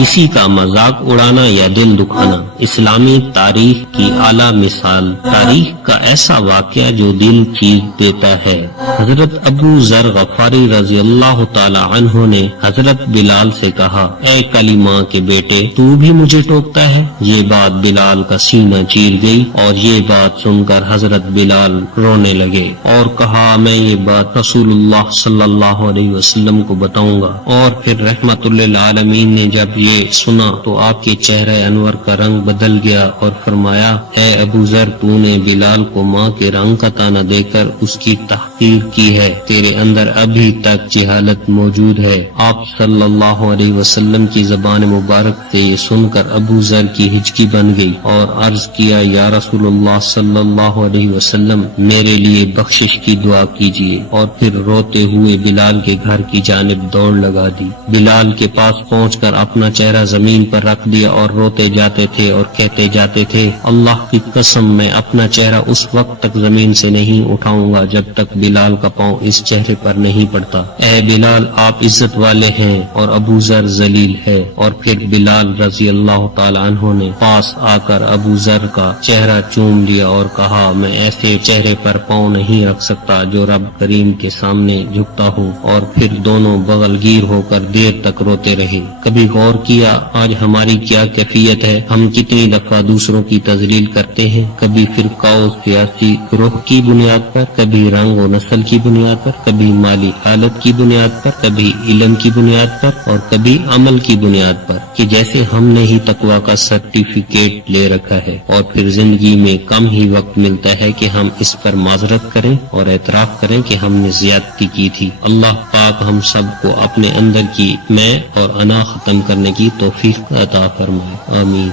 کسی کا مذاق اڑانا یا دل دکھانا۔ اسلامی تاریخ کی اعلیٰ مثال، تاریخ کا ایسا واقعہ جو دل چیر دیتا ہے۔ حضرت ابو ذر غفاری رضی اللہ تعالی عنہ نے حضرت بلال سے کہا، اے کلی ماں کے بیٹے، تو بھی مجھے ٹوکتا ہے؟ یہ بات بلال کا سینہ چیر گئی، اور یہ بات سن کر حضرت بلال رونے لگے اور کہا، میں یہ بات رسول اللہ صلی اللہ علیہ وسلم کو بتاؤں گا۔ اور پھر رحمت للعالمین نے جب یہ سنا تو آپ کے چہرہ انور کا رنگ بدل گیا اور فرمایا، اے ابو ذر، تو نے بلال کو ماں کے رنگ کا تانا دے کر اس کی تحقیر کی ہے، تیرے اندر ابھی تک جہالت موجود ہے۔ آپ صلی اللہ علیہ وسلم کی زبان مبارک سے یہ سن کر ابو ذر کی ہچکی بن گئی اور عرض کیا، یا رسول اللہ صلی اللہ علیہ وسلم، میرے لیے بخشش کی دعا کیجیے، اور پھر روتے ہوئے بلال کے گھر کی جانب دوڑ لگا دی۔ بلال کے پاس پہنچ کر اپنا چہرہ زمین پر رکھ دیا اور روتے جاتے تھے اور کہتے جاتے تھے، اللہ کی قسم، میں اپنا چہرہ اس وقت تک زمین سے نہیں اٹھاؤں گا جب تک بلال کا پاؤں اس چہرے پر نہیں پڑتا۔ اے بلال، آپ عزت والے ہیں اور ابو ذر ذلیل ہے۔ اور پھر بلال رضی اللہ تعالی عنہ نے پاس آ کر ابو ذر کا چہرہ چوم لیا اور کہا، میں ایسے چہرے پر پاؤں نہیں رکھ سکتا جو رب کریم کے سامنے جھکتا ہوں۔ اور پھر دونوں بغل گیر ہو کر دیر تک روتے رہے۔ کبھی غور کیا آج ہماری کیا کیفیت ہے؟ ہم کتنی دفعہ دوسروں کی تذلیل کرتے ہیں، کبھی فرقہ و سیاسی گروہ کی بنیاد پر، کبھی رنگ و نسل کی بنیاد پر، کبھی مالی حالت کی بنیاد پر، کبھی علم کی بنیاد پر، اور کبھی عمل کی بنیاد پر، کہ جیسے ہم نے ہی تقویٰ کا سرٹیفکیٹ لے رکھا ہے، اور پھر زندگی میں کم ہی وقت ملتا ہے کہ ہم اس پر معذرت کریں اور اعتراف کریں کہ ہم نے زیادتی کی تھی۔ اللہ پاک ہم سب کو اپنے اندر کی میں اور انا ختم کرنے کی توفیق عطا فرمائے، آمین۔